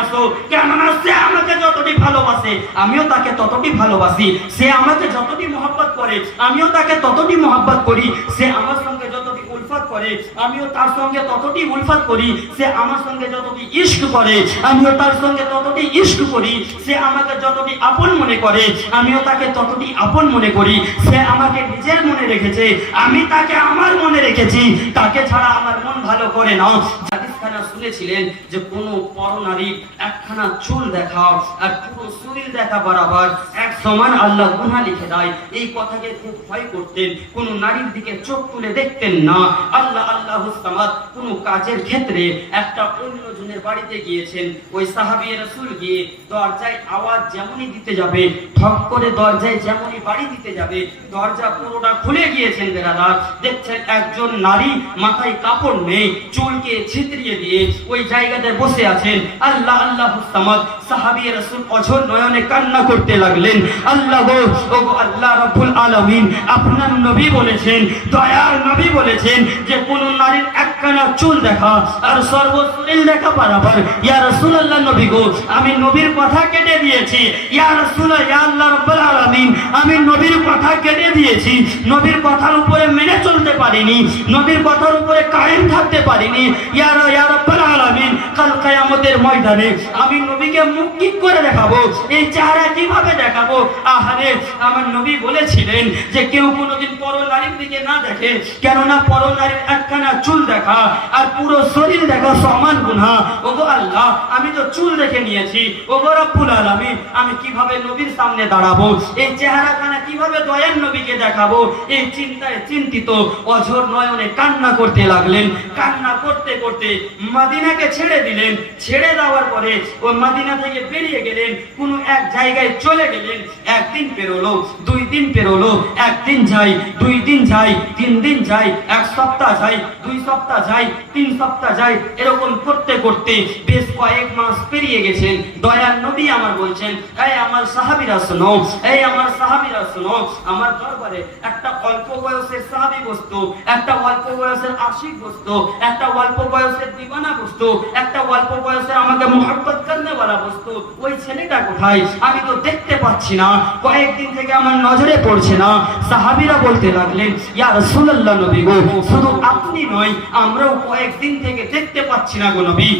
আসো, কেননা সে আমাকে যতটি ভালোবাসে আমিও তাকে ততটি ভালোবাসি, সে আমাকে যতটি মহব্বত করে আমিও তাকে ততটি মহব্বত করি, সে আমার সঙ্গে যতটি উলফত করে আমিও তার সঙ্গে ততটি উলফত করি, সে আমার সঙ্গে যতটি ইশক করে আমিও তার সঙ্গে ততটি ইশক করি, সে আমাকে যতটি আপন মনে করে আমিও তাকে ততটি আপন মনে করি, সে আমাকে নিজের মনে রেখেছে আমি তাকে আমার মনে রেখেছি, তাকে ছাড়া আমার মন ভালো করে না। হাদিসখানা শুনেছিলেন যে কোনো পরনারীর একখানা চুল দেখা আর পুরো শরীর দেখা বরাবর এক সমান আল্লাহ গুনাহ লিখে দেয়। এই কথাকে খুব ভয় করতেন, কোন নারীর দিকে চোখ তুলে দেখতেন না। আল্লাহ আল্লাহুস সামাদ কোন কাজের ক্ষেত্রে একটা অন্যজনের বাড়িতে গিয়েছেন, ওই সাহাবী রাসূল গিয়ে দরজায় আওয়াজ যেমনই দিতে যাবে, ঠক করে দরজায় যেমনই বাড়ি দিতে যাবে, দরজা পুরোটা খুলে গিয়েছেন বেরাদার, দেখছেন একজন নারী মাথায় কাপড় নেই, চুলকে ছিতরিয়ে দিয়ে ওই জায়গাতে বসে আছেন। আল্লাহ আল্লাহুস সামাদ সাহাবী রাসূল অঝর নয়নে কান্না করতে লাগলেন, আল্লাহ গো, ও আল্লাহ রাব্বুল আলামিন, আপনার নবী বলেছেন, দয়ার নবী বলেছেন যে কোন নারীর একখানা চুল দেখা আর সর্বশরীর দেখা বরাবর, ইয়া রাসূলুল্লাহ নবী গো, আমি নবীর কথা কেটে দিয়েছি, ইয়া রাসূলুল্লাহ, ইয়া আল্লাহ রাব্বুল আলামিন, আমি নবীর কথা কেটে দিয়েছি, নবীর কথার উপরে মেনে চলতে পারিনি, নবীর কথার উপরে কায়েম থাকতে পারিনি, ইয়া রাব্বুল আলামিন, কাল কিয়ামতের ময়দানে আমি নবীকে মুখ কি করে দেখাবো, এই চেহারা কিভাবে দেখাবো? আহারে, আমার নবী বলেছিলেন যে কেউ কোনোদিন পরনারীর দিকে না দেখে, কেননা পরনারীর একখানা চুল দেখা আর পুরো শরীর দেখা সমান গুনাহ। ওগো আল্লাহ, আমি তো চুল দেখে নিয়েছি, ওগো রব্বুল আলামিন, আমি কিভাবে নবীর সামনে দাঁড়াবো, এই চেহারাখানা কিভাবে দয়ার নবীকে দেখাবো? এই চিন্তায় চিন্তিত অঝর নয়নে কান্না করতে লাগলেন। কান্না করতে করতে মদিনাকে ছেড়ে দিলেন, ছেড়ে দেওয়ার পরে ওই মদিনা থেকে বেরিয়ে গেলেন, কোন এক জায়গায় চলে গেলেন। একদিন পেরোলো, 2 দিন পেরোলো, একদিন যাই, 2 দিন যাই, 3 দিন যাই, 1 সপ্তাহ যাই, 2 সপ্তাহ যাই, 3 সপ্তাহ যাই, এরকম করতে করতে বেশ কয়েক মাস পেরিয়ে গেছেন। দয়ার নবী আমার বলছেন, এই আমার সাহাবীরা শোনো, এই আমার সাহাবীরা শোনো, আমার দরবারে একটা অল্প বয়সের সাহাবী বসতো, একটা অল্প বয়সের আশিক বসতো, একটা অল্প বয়সের দিওয়ানা বসতো, একটা অল্প বয়সের আমাকে মুহাব্বত করনেওয়ালা বসতো। ওই ছেলেটা কোথায়? আমি তো দেখতে পাচ্ছি না, কয়েকদিন থেকে আমার নজরে পড়ছে না। সাহাবীরা বলতে লাগলেন, ইয়া রাসূলুল্লাহ নবী গো, শুধু আপনি নয়, আমরাও কয়েকদিন থেকে দেখতে পাচ্ছি না গো নবী।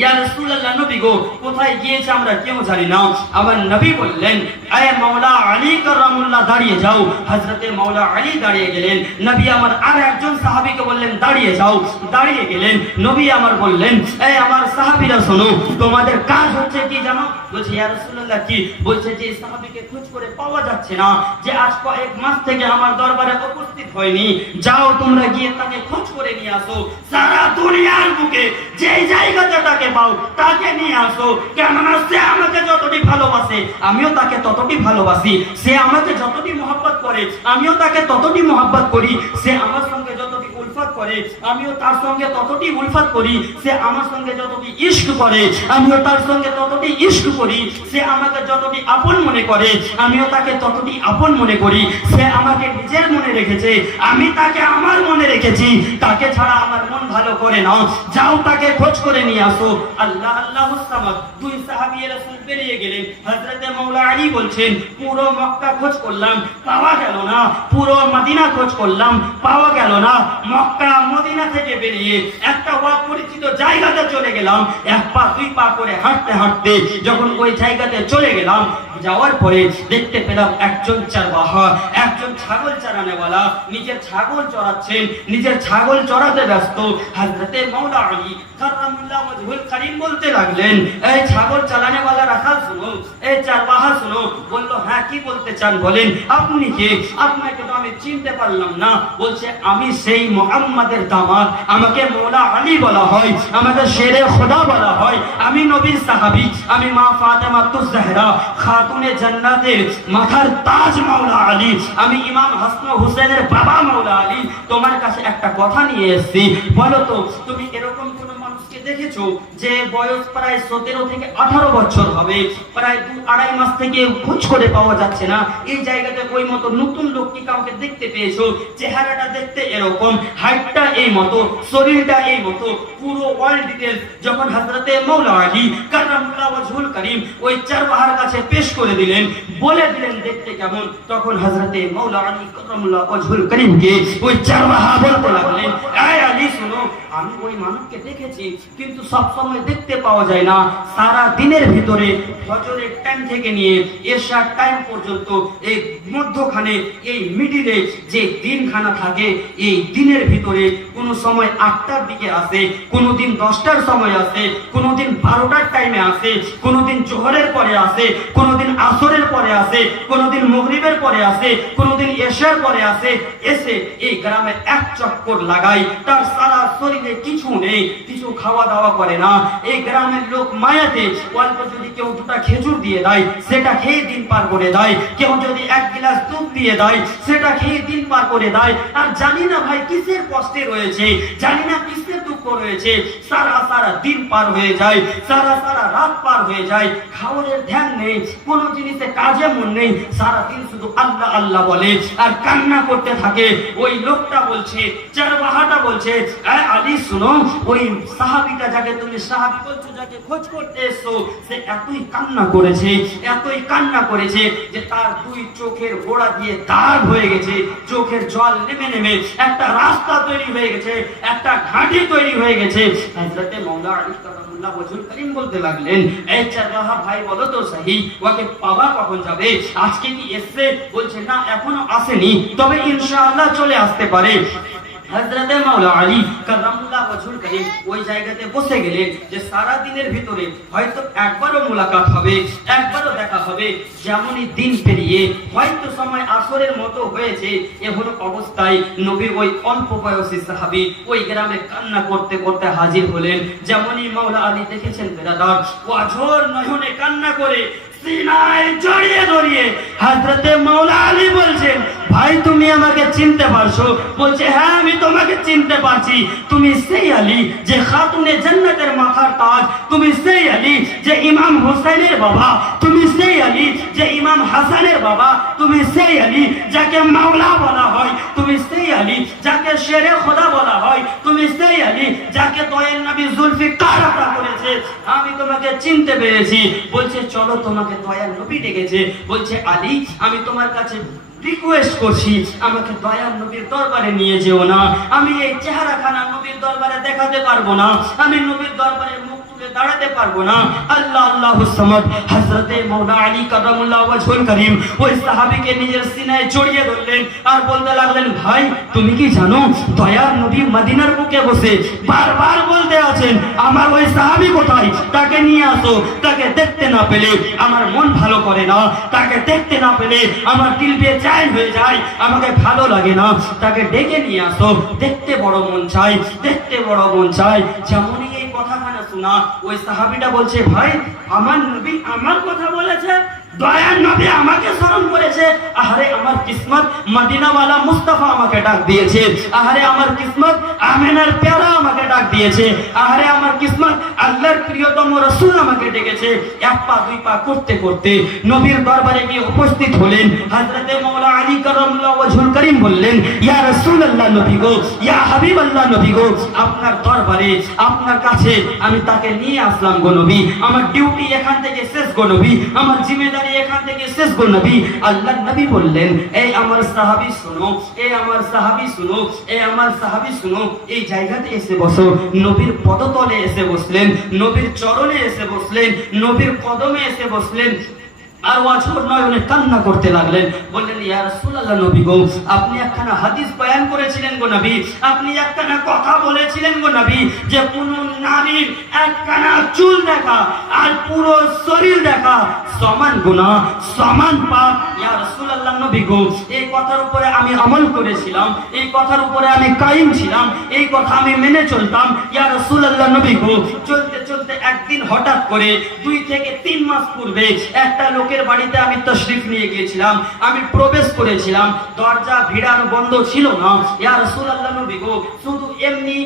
ইয়া রাসূলুল্লাহ নবী গো, কোথায় গিয়েছে আমরা কেউ জানি না। আমার নবী বললেন, আয়ে মাওলা আলী কারামুল্লাহ দাঁড়িয়ে যাও। হযরতে মাওলা আলী দাঁড়িয়ে গেলেন। নবী আমার আর একজন সাহাবীকে বললেন, দাঁড়িয়ে যাও। দাঁড়িয়ে গেলেন। নবী আমার বললেন, এই আমার সাহাবীরা শোনো, তোমাদের কাজ হচ্ছে কি জানো? বলছে, ইয়া রাসূলুল্লাহ কি? বলছে যে সাহাবীকে খোঁজ করে পাওয়া যাচ্ছে না, যে আজ কয়েক মাস থেকে আমার দরবারে উপস্থিত হয়নি, যাও তোমরা গিয়ে তাকে খোঁজ করে নিয়ে আসো। সারা দুনিয়ার বুকে যে জায়গাতে তাকে পাও তাকে নিয়ে আসো, কেননা সে আমাকে যতটি ভালোবাসে আমিও তাকে ততটি ভালোবাসি, সে আমাকে যতটি মহব্বত করে আমিও তাকে ততটি মহব্বত করি, সে আমার সঙ্গে যতটি উলফত করে আমিও তার সঙ্গে ততটি উলফত করি, সে আমার সঙ্গে যতটি ইশক করে আমিও তার সঙ্গে ততটি ইশক করি, সে আমাকে যতটি আপন মনে করে আমিও তাকে ততটি আপন মনে করি, সে আমাকে নিজের মনে রেখেছে আমি তাকে আমার মনে রেখেছি, তাকে ছাড়া আমার মন ভালো করে না, যাও তাকে খোঁজ করে নিয়ে আসো। আল্লাহ আল্লাহুস সামাদ 2 সাহাবী রাসূল বেরিয়ে গেলেন। হযরতে মাওলা আলী বলছেন, পুরো মক্কা খোঁজ করলাম, পাওয়া গেল না, পুরো মদিনা খোঁজ করলাম, পাওয়া গেল না, মক্কা মদিনা থেকে বেরিয়ে একটা অপরিচিত জায়গাতে চলে গেলাম। 1 পা 2 পা করে হাঁটতে হাঁটতে যখন ওই জায়গাতে চলে গেলাম, যাওয়ার পরে দেখতে পেলাম একজন চারবাহা, একজন ছাগল চরানেওয়ালা নিজের ছাগল চড়াচ্ছেন, নিজের ছাগল চড়াতে ব্যস্ত। হযরতে মাওলা আলী কারামুল্লাহ ওয়াজহুল কারীম বলতে লাগলেন, এই ছাগল চালানেওয়ালা রাখাল শুনো, এই চারবাহা শুনো। বলল, হ্যাঁ কি বলতে চান বলেন। আপনি কে? আপনাকে তো আমি চিনতে পারলাম না। বলছে, আমি সেই মুহাম্মাদের দামাত, আমাকে মাওলা আলী বলা হয়, আমাকে শেরে খোদা বলা হয়, আমি নবীর সাহাবী, আমি মা ফাতেমাতুজ জাহরা খাতুনে জান্নাতের মাথার তাজ মাওলা আলী, আমি ইমাম হাসান হুসাইনের বাবা মাওলা আলী। তোমার কাছে একটা কথা নিয়ে এসেছি, বলো তো তুমি এরকম কোন মানুষকে দেখেছো যে বয়স প্রায় 17 থেকে 18 বছর হবে, প্রায় 2-2.5 মাস থেকে খোঁজ করে পাওয়া যাচ্ছে না। এই জায়গাতে ওই মতো নতুন লোক কি কাউকে দেখতে পেয়েছো? চেহারাটা দেখতে এরকম, হাইটটা এই মতো, শরীরটা এই মতো, পুরো ওয়ার্ল্ড ডিটেলস যখন হযরতে মাওলা আলী কাররামুল্লাহ ওয়াজহুল করিম ওই চারবাহার কাছে পেশ করে দিলেন, বলে দিলেন দেখতে কেমন, তখন হযরতে মাওলা আলী কাররামুল্লাহ ওয়াজহুল করিমকে ওই চারবাহা বলতে লাগলেন, এই আলী শোনো, আমি ওই মানুষকে দেখেছি কিন্তু সব সময় দেখতে পাওয়া যায় না। সারা দিনের ভিতরে ফজরের টাইম থেকে নিয়ে এশার টাইম পর্যন্ত এই মধ্যখানে এই মিডিলে যে দিনখানা থাকে, এই দিনের ভিতরে কোনো সময় 8টার দিকে আসে, কোনোদিন 10টার সময় আসে, কোনোদিন 12টার টাইমে আসে, কোনোদিন জোহরের পরে আসে, কোনোদিন আসরের পরে আসে, কোনোদিন মাগরিবের পরে আসে, কোনোদিন এশার পরে আসে। এসে এই গ্রামে এক চক্কর লাগাই, তার সারা শরীরে কিছু নেই, কিছু খাওয়া দাওয়া করে না। এই গ্রামের লোক মায়াতে অল্প যদি কেউ 2টা খেজুর দিয়ে দেয় সেটা খেয়ে দিন পার করে দেয়, কেউ যদি 1 গ্লাস দুধ দিয়ে দেয় সেটা খেয়ে দিন পার করে দেয়। আর জানি না ভাই কিসের কষ্টে রয়েছে, জানি না কিসের দুঃখ রয়েছে, সারা সারা দিন পার হয়ে যায়, সারা সারা রাত পার হয়ে যায়, খাওয়ারের ধ্যান নেই, কোনো জিনিসে কাজে মন নেই, সারা দিন শুধু আল্লাহ আল্লাহ বলে আর কান্না করতে থাকে। ওই লোকটা বলছে, চারবাহাটা বলছে, আলী শুনো, ওই সাহাবীটা যাকে তুমি সাহাবী বলছো, যাকে খোঁজ করতে এসছো, সে এতই কান্না করেছে, এতই কান্না করেছে যে তার 2 চোখের গোড়া দিয়ে দাগ হয়ে গেছে, চোখের জল নেমে নেমে একটা রাস্তা তৈরি হয়ে গেছে, একটা ঘাঁটি তৈরি হয়ে গেছে। হযরতে মাওলা আলী কাররামুল্লাহ ওয়াজহুল করিম বলতে লাগলেন, এই চারবাহা ভাই বলো তো সহি, ওকে পাওয়া কখন যাবে? আজকে কি এসছে? বলছে না এখনো আসেনি, তবে ইনশাআল্লাহ চলে আসতে পারে। হযরতে মাওলা আলী কাররামুল্লাহ ওয়াজহুল করিম ওই জায়গাতে বসে গেলেন যে সারা দিনের ভিতরে হয়তো একবারও মোলাকাত হবে, একবারও দেখা হবে। যেমনই দিন পেরিয়ে হয়তো সময় আসরের মতো হয়েছে, এমন অবস্থায় নবীর ওই অল্প বয়সী সাহাবী ওই গ্রামে কান্না করতে করতে হাজির হলেন। যেমনই মাওলা আলী দেখেছেন বেরাদার, ওয়াজর নয়নে কান্না করে সিনায় জড়িয়ে ধরিয়ে হযরতে মাওলা আলী বলছেন, ভাই তুমি আমাকে চিনতে পারছো? বলছে হ্যাঁ আমি তোমাকে চিনতে পারছি, তুমি সেই আলী যে খাতুনে জান্নাতের মাথার তাজ, তুমি সেই আলী যে ইমাম হোসেনের বাবা, তুমি সেই আলী যে ইমাম হাসানের বাবা, তুমি সেই আলী যাকে মাওলা বলা হয়, তুমি সেই আলী যাকে শেরে খোদা বলা হয়, তুমি সেই আলী যাকে দয়াল নবী জুলফিকার আতা করেছে, আমি তোমাকে চিনতে পেরেছি। বলছে চলো তোমাকে দয়াল নবী ডেকেছে। বলছে আলী আমি তোমার কাছে রিকোয়েস্ট করছি, আমাকে দয়াল নবীর দরবারে নিয়ে যেও না, আমি এই চেহারাখানা নবীর দরবারে দেখাতে পারবো না, আমি নবীর দরবারে মুখ তুলে দাঁড়াতে পারবো না। আল্লাহ আল্লাহুস সামাদ। হযরতে মাওলা আলী কাররামুল্লাহ ওয়াজহুল করিম ওই সাহাবীকে নিজের সিনায় জড়িয়ে ধরলেন আর বলতে লাগলেন, ভাই তুমি কি জানো দয়াল নবী মদিনার বুকে বসে বারবার বলতে আছেন আমার ওই সাহাবী কোথায়, তাকে নিয়ে আসো, তাকে দেখতে না পেলে আমার মন ভালো করে না, তাকে দেখতে না পেলে আমার দিল বেচैन হয়ে যায়, আমাকে ভালো লাগে না, তাকে ডেকে নিয়ে আসো, দেখতে বড় মন চাই, দেখতে বড় মন চাই। যেমনই এই কথাখানা শোনা ওই সাহাবীটা বলছে, ভাই আমার নবী আমার কথা বলেছে, দয়াল নবী আমাকে স্মরণ করেছে, আহারে আমার কিসমত মদিনাওয়ালা মুস্তাফা আমাকে ডাক দিয়েছে, আহারে আমার কিসমত আমিনার প্যারা আমাকে ডাক দিয়েছে, আহারে আমার কিসমত আল্লাহর প্রিয়তম রাসূল আমাকে ডেকেছে। 1 পা 2 পা করতে করতে নবীর দরবারে গিয়ে উপস্থিত হলেন। হযরতে মাওলা আলী কাররামুল্লাহ ওয়াজহুল করিম বললেন, ইয়া রাসূলুল্লাহ নবী গো, ইয়া হাবিবাল্লাহ নবী গো, আপনার দরবারে আপনার কাছে আমি তাকে নিয়ে আসলাম গো নবী, আমার ডিউটি এখান থেকে শেষ গো নবী, আমার জিম্মেদারি এখান থেকে শেষ গো নবী। আল্লাহর নবী বললেন, এই আমার সাহাবী শুনো, এই আমার সাহাবী শুনো, এই আমার সাহাবী শুনো, এই জায়গাতে এসে বসো। নবীর পদতলে এসে বসলেন, নবীর চরণে এসে বসলেন, নবীর কদমে এসে বসলেন আর ওয়াজর নয়নে কান্না করতে লাগলেন। বললেন, ইয়া রাসূলুল্লাহ নবী গো, আপনি একখানা হাদিস বয়ান করেছিলেন গো নবী, আপনি একখানা কথা বলেছিলেন গো নবী যে কোন নারীর একখানা চুল দেখা আর পুরো শরীর দেখা সমান গুনাহ, সমান পাপ। ইয়া রাসূলুল্লাহ নবী গো, এই কথার উপরে আমি আমল করেছিলাম, এই কথার উপরে আমি কায়েম ছিলাম, এই কথা আমি মেনে চলতাম। ইয়া রাসূলুল্লাহ নবী গো, চলতে চলতে একদিন হঠাৎ করে 2 থেকে 3 মাস পূর্বে একটা লোকের বাড়িতে আমি তশরিফ নিয়ে গিয়েছিলাম, আমি প্রবেশ করেছিলাম, দরজা ভিড়ানো বন্ধ ছিল না। ইয়া রাসূলুল্লাহ নবী গো, শুধু এমনি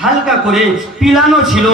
হালকা করে পিলানো ছিল,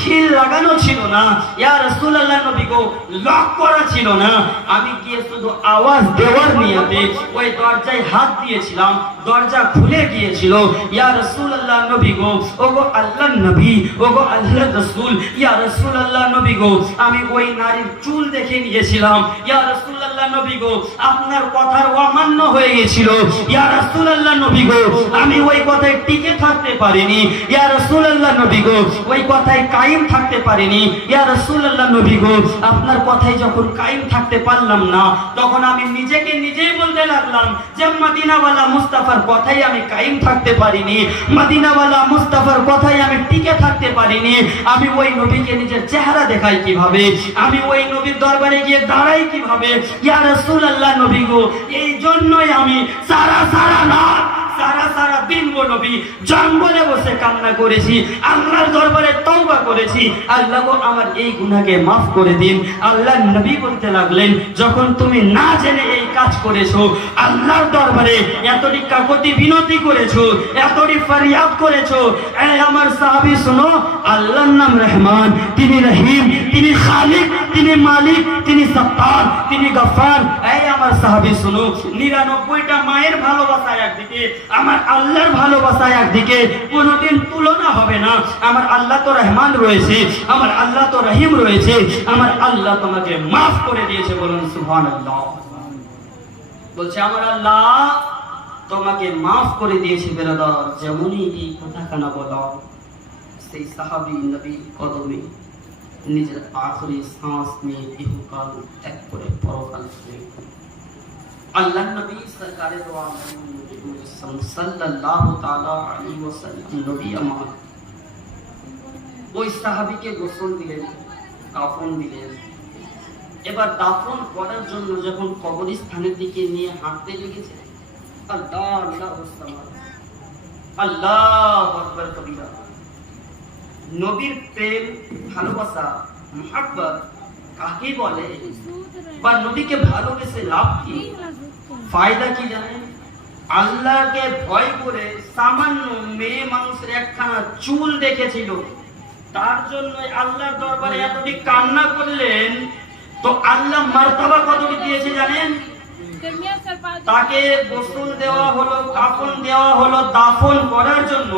খিল লাগানো ছিল না, ইয়া রাসূলুল্লাহ নবী গো লক করা ছিল না। আমি গিয়ে শুধু আওয়াজ দেওয়ার নিয়তে ওই দরজায় হাত দিয়েছিলাম, দরজা খুলে গিয়েছিল। ইয়া রাসূলুল্লাহ নবী গো, ওগো আল্লাহর নবী, ওগো আল্লাহর রাসূল, ইয়া রাসূলুল্লাহ নবী গো, আমি ওই নারীর চুল দেখে নিয়েছিলাম। ইয়া রাসূলুল্লাহ নবী গো, আপনার কথার অমান্য হয়ে গিয়েছিল। ইয়া রাসূলুল্লাহ নবী গো, আমি ওই কথায় টিকে থাকতে পারিনি। ইয়া রাসূলুল্লাহ নবী গো, ওই কথায় কায়েম থাকতে পারিনি। ইয়া রাসূলুল্লাহ নবী গো, আপনার কথায় যখন কায়েম থাকতে পারলাম না, তখন আমি নিজেকে নিজেই বলতে লাগলাম যে মদিনাওয়ালা মুস্তাফার কথাই আমি কায়েম থাকতে পারিনি, মদিনাওয়ালা মুস্তাফার কথাই আমি টিকে থাকতে পারিনি। আমি ওই নবীকে নিজের চেহারা দেখাই কিভাবে, আমি ওই নবীর দরবারে গিয়ে দাঁড়াই কিভাবে। ইয়া রাসূলুল্লাহ নবী গো, এই জন্যই আমি সারা দিন গো নবী জঙ্গলে বসে কান্না করেছি, আল্লাহর দরবারে তওবা করেছি, আল্লাহ গো আমার এই গুনাহকে মাফ করে দিন। আল্লাহর নবী বলতে লাগলেন, যখন তুমি না জেনে এই কাজ করেছো, আল্লাহর দরবারে এতটি কাকুতি বিনতি করেছো, এতটি ফরিয়াদ করেছো, এই আমার সাহাবী শোনো, আল্লাহর নাম রহমান, তিনি রহিম, তিনি খালিক, তিনি মালিক, তিনি সত্তার, তিনি গফফার। এই আমার সাহাবী শোনো, 99টা মায়ের ভালোবাসা একদিকে, আমার আল্লাহর ভালোবাসা একদিকে, কোনোদিন তুলনা হবে না। আমার আল্লাহ তো রহমান রয়েছে, আমার আল্লাহ তো রহিম রয়েছে, আমার আল্লাহ তোমাকে মাফ করে দিয়েছে, বলুন সুবহানাল্লাহ। বলছে আমার আল্লাহ তোমাকে মাফ করে দিয়েছে। বেরাদার, যেমনই এই কথাখানা বলা, সেই সাহাবী নবী কদমে নিজের আখরি শ্বাস নিয়ে ইহকাল ত্যাগ করে পরকাল চলে গেলেন। আল্লাহর নবী সরকারে দো আলম সাল্লাল্লাহু তাআলা আলাইহি ওয়াসাল্লাম নবী আমার ওই সাহাবীকে গোসল দিলেন, কাফন দিলেন। এবার দাফন করার জন্য যখন কবরস্থানের দিকে নিয়ে হাঁটতে লেগেছে, আল্লাহ আল্লাহ আল্লাহু আকবার কবিরা। নবীর প্রেম, ভালোবাসা, মুহাব্বত কাকে বলে, বা নবীকে ভালোবেসে লাভ কি, ফায়দা কি জানেন? আল্লাহকে ভয় করে সামান্য মেয়ে মানুষের একখানা চুল দেখেছিল, তার জন্য আল্লাহর দরবারে এতটি কান্না করলেন। তো আল্লাহ মার্তাবা কতটি দিয়েছে জানেন? তাকে গোসল দেওয়া হলো, কাফন দেওয়া হলো, দাফন করার জন্য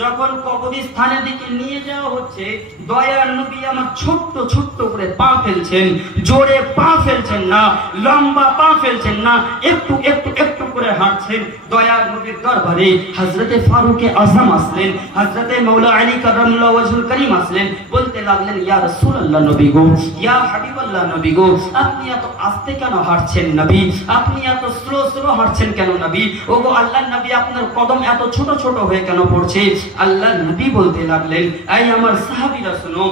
যখন কবরস্থানের দিকে নিয়ে যাওয়া হচ্ছে, দয়ার নবী আমার ছোট্ট ছোট্ট করে পা ফেলছেন, জোরে পা ফেলছেন না, লম্বা পা ফেলছেন না, একটু একটু একটু করে হাঁটছেন। দয়ার নবীর দরবারে হযরতে ফারুকে আযম আসলেন, হযরতে মাওলা আলী কাররামাল্লাহু ওয়াজহুল কারীম আসলেন, বলতে লাগলেন, ইয়া রাসূলুল্লাহ নবী গো, ইয়া হাবিবাল্লাহ নবী গো, আপনি এত আস্তে কেন হাঁটছেন নবী, আপনি এত স্লো স্লো হাঁটছেন কেন নবী, ওগো আল্লাহর নবী আপনার কদম এত ছোট ছোট হয়ে কেন পড়ছে? আল্লাহ নবী বলতে লাগলেন, এই আমার সাহাবীরা শুনো,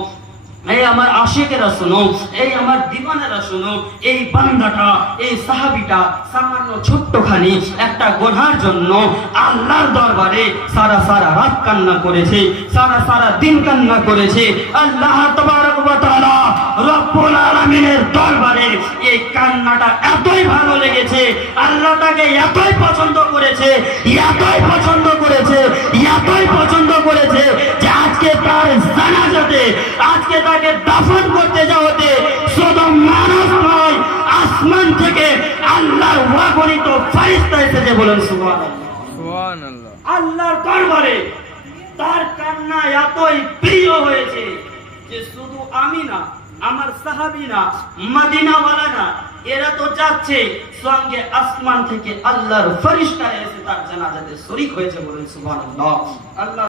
এই আমার আশিকেরা শুনো, এই আমার দিওয়ানারা শুনো, এই বান্দাটা, এই সাহাবীটা সামান্য ছোট্টখানি একটা গুনাহের জন্য আল্লাহর দরবারে সারা রাত কান্না করেছে, সারা দিন কান্না করেছে। আল্লাহ তাবারক ওয়া তাআলা রব্বুল আলামিনের দরবারে এই কান্নাটা এতই ভালো লেগেছে, আল্লাহ তাকে এতই পছন্দ করেছে, এতই পছন্দ করেছে, এতই পছন্দ করেছে যে আজকে তার জানাজাতে, আজকে তাকে দাফন করতে যাওয়াতে শুধু মানুষ নয়, আসমান থেকে আল্লাহর অগণিত ফেরেশতা এসেছে, বলেন সুবহানাল্লাহ। সুবহানাল্লাহ। আল্লাহর দরবারে তার কান্না এতই প্রিয় হয়েছে যে শুধু আমি না, আমার সাহাবী না, মদিনাওয়ালা না, এরা তো যাচ্ছে, সঙ্গে আসমান থেকে আল্লাহর ফেরেশতা এসে তার জানাজাতে শরীক হয়েছে, বলেন সুবহানাল্লাহ। আল্লাহ